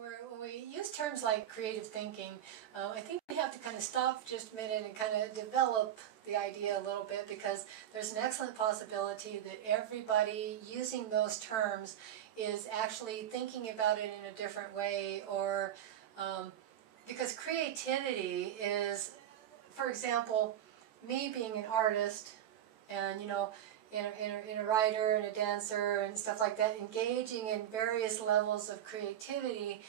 When we use terms like creative thinking, I think we have to kind of stop just a minute and kind of develop the idea a little bit, because there's an excellent possibility that everybody using those terms is actually thinking about it in a different way, or because creativity is, for example, me being an artist and, you know, in a writer and a dancer and stuff like that, engaging in various levels of creativity,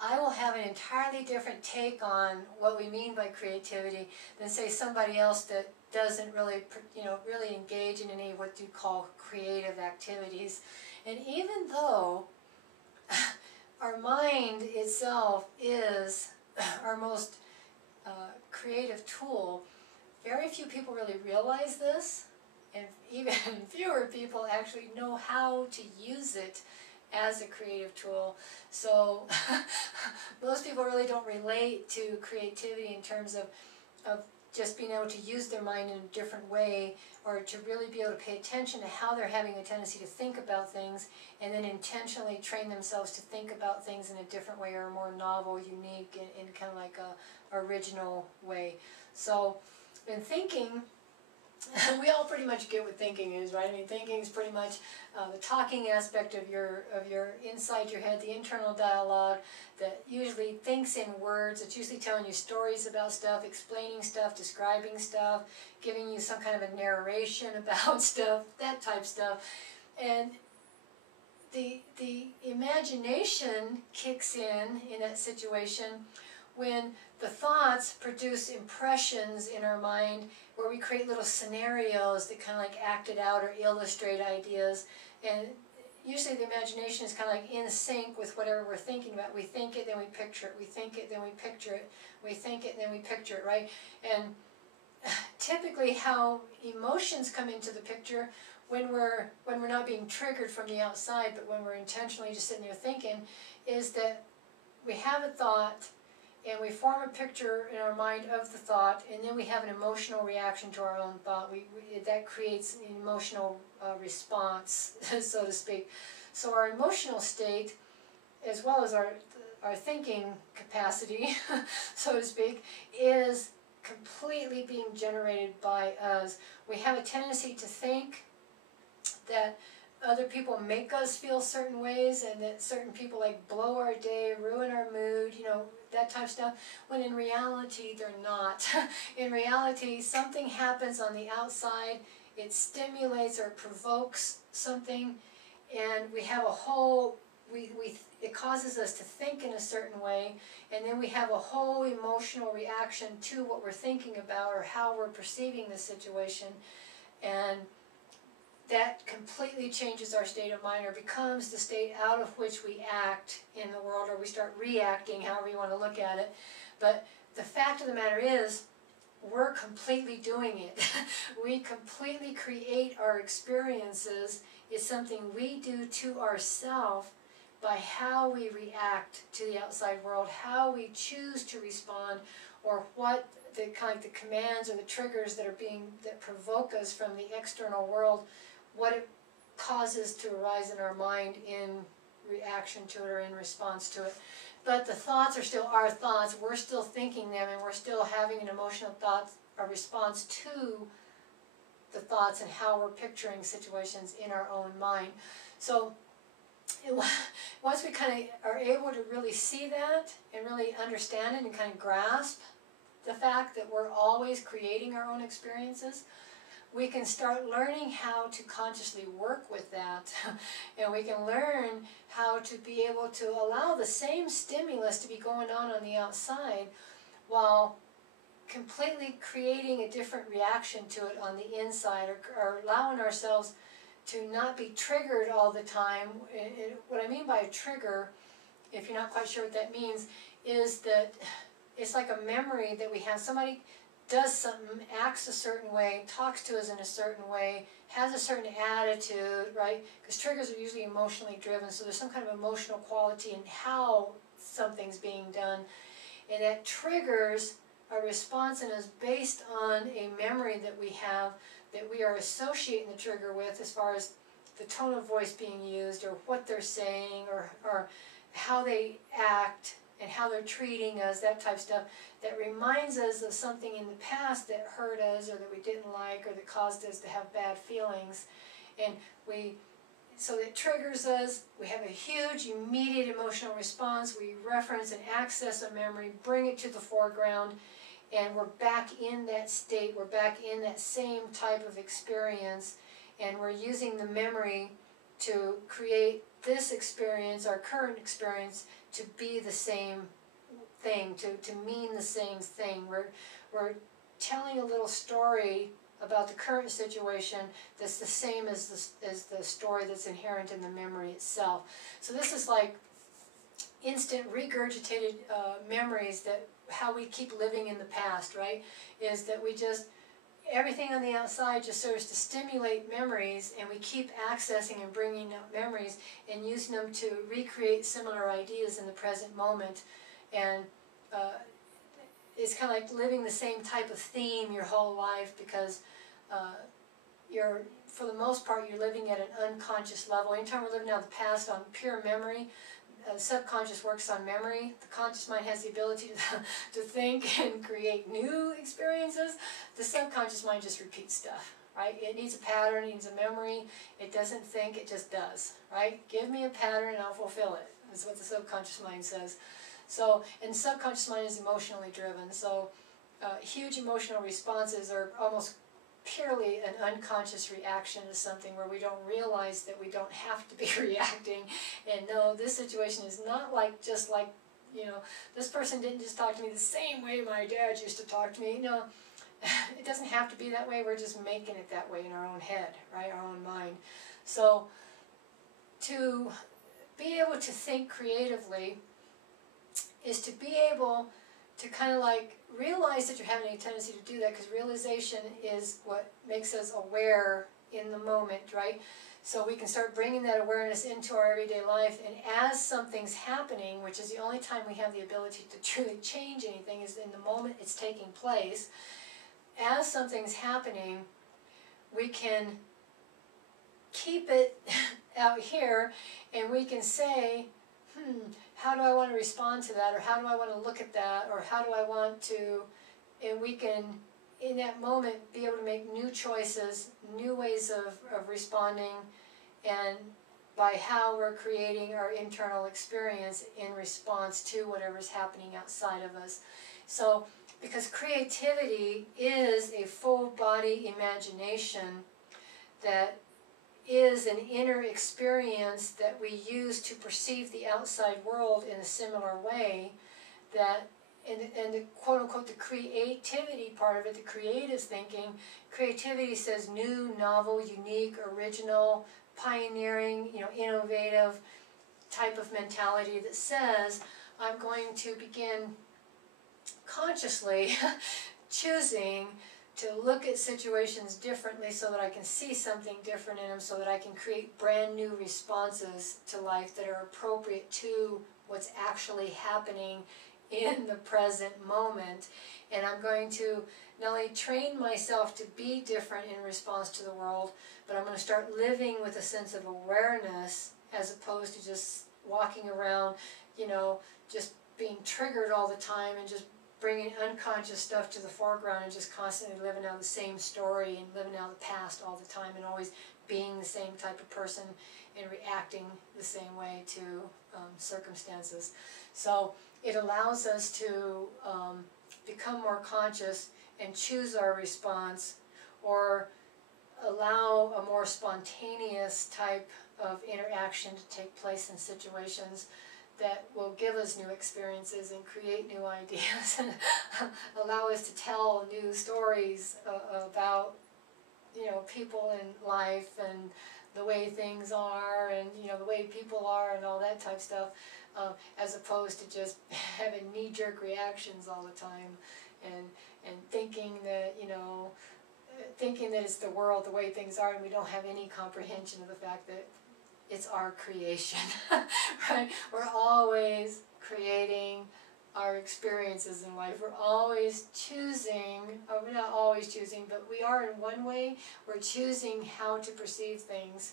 I will have an entirely different take on what we mean by creativity than, say, somebody else that doesn't really, really engage in any of what you call creative activities. And even though our mind itself is our most creative tool, very few people really realize this, and even fewer people actually know how to use it as a creative tool. So most people really don't relate to creativity in terms of just being able to use their mind in a different way, or to really be able to pay attention to how they're having a tendency to think about things, and then intentionally train themselves to think about things in a different way, or a more novel, unique, in kind of like a original way. So in thinking, we all pretty much get what thinking is, right? I mean, thinking is pretty much the talking aspect of your inside your head, the internal dialogue that usually thinks in words. It's usually telling you stories about stuff, explaining stuff, describing stuff, giving you some kind of a narration about stuff, that type stuff. And the imagination kicks in that situation when the thoughts produce impressions in our mind, where we create little scenarios that kind of like act it out or illustrate ideas. And usually the imagination is kind of like in sync with whatever we're thinking about. We think it, then we picture it. We think it, then we picture it. We think it, then we picture it, right? And typically how emotions come into the picture when we're not being triggered from the outside, but when we're intentionally just sitting there thinking, is that we have a thought, and we form a picture in our mind of the thought, and then we have an emotional reaction to our own thought. That creates an emotional response, so to speak. So our emotional state, as well as our thinking capacity, so to speak, is completely being generated by us. We have a tendency to think that other people make us feel certain ways, and that certain people like blow our day, ruin our mood, that type of stuff, when in reality they're not. In reality, something happens on the outside, it stimulates or provokes something, and we have a whole, it causes us to think in a certain way, and then we have a whole emotional reaction to what we're thinking about or how we're perceiving the situation, and that completely changes our state of mind, or becomes the state out of which we act in the world, or we start reacting, however you want to look at it. But the fact of the matter is, we're completely doing it. We completely create our experiences. It's something we do to ourselves by how we react to the outside world, how we choose to respond, or what the commands or the triggers that provoke us from the external world, what it causes to arise in our mind in reaction to it or in response to it. But the thoughts are still our thoughts. We're still thinking them, and we're still having an emotional thought, a response to the thoughts and how we're picturing situations in our own mind. So once we kind of are able to really see that and really understand it and kind of grasp the fact that we're always creating our own experiences, we can start learning how to consciously work with that. And we can learn how to be able to allow the same stimulus to be going on the outside, while completely creating a different reaction to it on the inside, or allowing ourselves to not be triggered all the time. What I mean by a trigger, if you're not quite sure what that means, is that it's like a memory that we have. Somebody does something, acts a certain way, talks to us in a certain way, has a certain attitude, right? Because triggers are usually emotionally driven, so there's some kind of emotional quality in how something's being done. And that triggers a response in us based on a memory that we have, that we are associating the trigger with, as far as the tone of voice being used, or what they're saying, or how they act and how they're treating us, that type of stuff, that reminds us of something in the past that hurt us or that we didn't like or that caused us to have bad feelings. And so it triggers us, we have a huge immediate emotional response, we reference and access a memory, bring it to the foreground, and we're back in that state, we're back in that same type of experience, and we're using the memory to create this experience, our current experience, to be the same thing, to mean the same thing. We're telling a little story about the current situation that's the same as the story that's inherent in the memory itself. So this is like instant regurgitated memories, that how we keep living in the past, right? Is that we just, everything on the outside just serves to stimulate memories, and we keep accessing and bringing up memories and using them to recreate similar ideas in the present moment. And it's kind of like living the same type of theme your whole life, because you're, for the most part, you're living at an unconscious level. Anytime we're living out the past on pure memory, subconscious works on memory. The conscious mind has the ability to think and create new experiences. The subconscious mind just repeats stuff, right? It needs a pattern, it needs a memory. It doesn't think, it just does, right? Give me a pattern and I'll fulfill it. That's what the subconscious mind says. So, and subconscious mind is emotionally driven. So, huge emotional responses are almost purely an unconscious reaction to something, where we don't realize that we don't have to be reacting. And no, this situation is not like, just like, you know, this person didn't just talk to me the same way my dad used to talk to me. No, it doesn't have to be that way. We're just making it that way in our own head, right? Our own mind. So to be able to think creatively is to be able to kind of like realize that you're having a tendency to do that, because realization is what makes us aware in the moment, right? So we can start bringing that awareness into our everyday life, and as something's happening, which is the only time we have the ability to truly change anything, is in the moment it's taking place. As something's happening, we can keep it out here, and we can say, how do I want to respond to that, or how do I want to look at that, or how do I want to, and we can, in that moment, be able to make new choices, new ways of responding, and by how we're creating our internal experience in response to whatever's happening outside of us. So, because creativity is a full body imagination that is an inner experience that we use to perceive the outside world in a similar way, that, and the quote-unquote the creativity part of it, the creative thinking, creativity says new, novel, unique, original, pioneering, innovative type of mentality that says, I'm going to begin consciously choosing to look at situations differently so that I can see something different in them, so that I can create brand new responses to life that are appropriate to what's actually happening in the present moment. And I'm going to not only train myself to be different in response to the world, but I'm going to start living with a sense of awareness, as opposed to just walking around, just being triggered all the time and just bringing unconscious stuff to the foreground and just constantly living out the same story and living out the past all the time, and always being the same type of person and reacting the same way to circumstances. So it allows us to become more conscious and choose our response, or allow a more spontaneous type of interaction to take place in situations that will give us new experiences and create new ideas and allow us to tell new stories about people in life and the way things are, and the way people are and all that type of stuff, as opposed to just having knee-jerk reactions all the time and thinking that it's the world the way things are, and we don't have any comprehension of the fact that it's our creation, right? We're always creating our experiences in life. We're always choosing, or we're not always choosing, but we are in one way. We're choosing how to perceive things,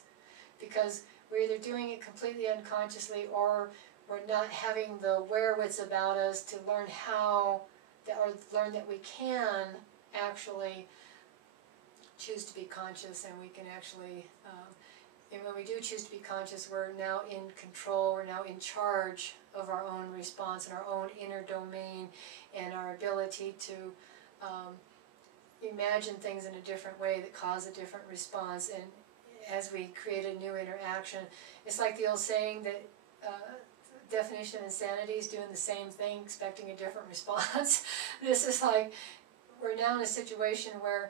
because we're either doing it completely unconsciously, or we're not having the wherewiths about us to learn how, or learn that we can actually choose to be conscious, and we can actually, and when we do choose to be conscious, we're now in control, we're now in charge of our own response and our own inner domain, and our ability to imagine things in a different way that cause a different response. And as we create a new interaction, it's like the old saying that definition of insanity is doing the same thing, expecting a different response. This is like, we're now in a situation where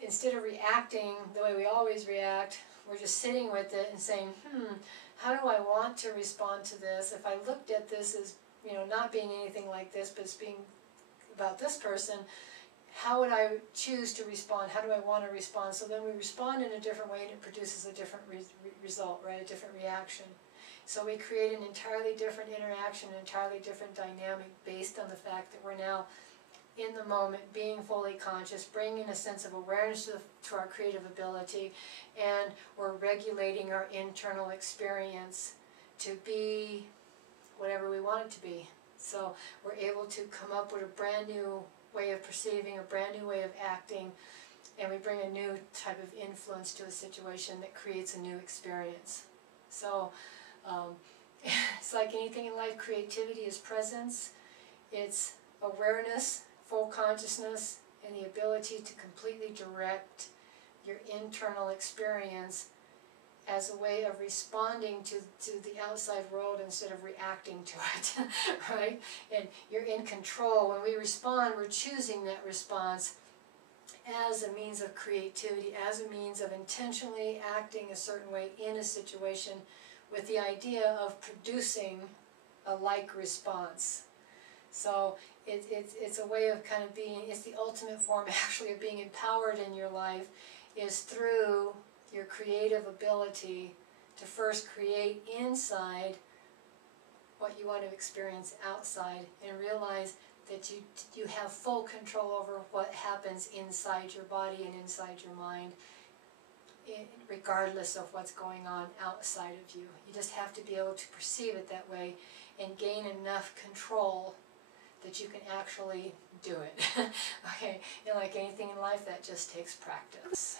instead of reacting the way we always react, we're just sitting with it and saying, how do I want to respond to this? If I looked at this as, not being anything like this, but it's being about this person, how would I choose to respond? How do I want to respond? So then we respond in a different way, and it produces a different result, right? A different reaction. So we create an entirely different interaction, an entirely different dynamic based on the fact that we're now in the moment, being fully conscious, bringing a sense of awareness to our creative ability, and we're regulating our internal experience to be whatever we want it to be. So we're able to come up with a brand new way of perceiving, a brand new way of acting, and we bring a new type of influence to a situation that creates a new experience. So it's like anything in life, creativity is presence, it's awareness, full consciousness, and the ability to completely direct your internal experience as a way of responding to the outside world instead of reacting to it, right? And you're in control. When we respond, we're choosing that response as a means of creativity, as a means of intentionally acting a certain way in a situation with the idea of producing a like response. So it's a way of kind of being, it's the ultimate form actually of being empowered in your life, is through your creative ability to first create inside what you want to experience outside, and realize that you have full control over what happens inside your body and inside your mind, regardless of what's going on outside of you. You just have to be able to perceive it that way and gain enough control that you can actually do it. Okay, and like anything in life, that just takes practice.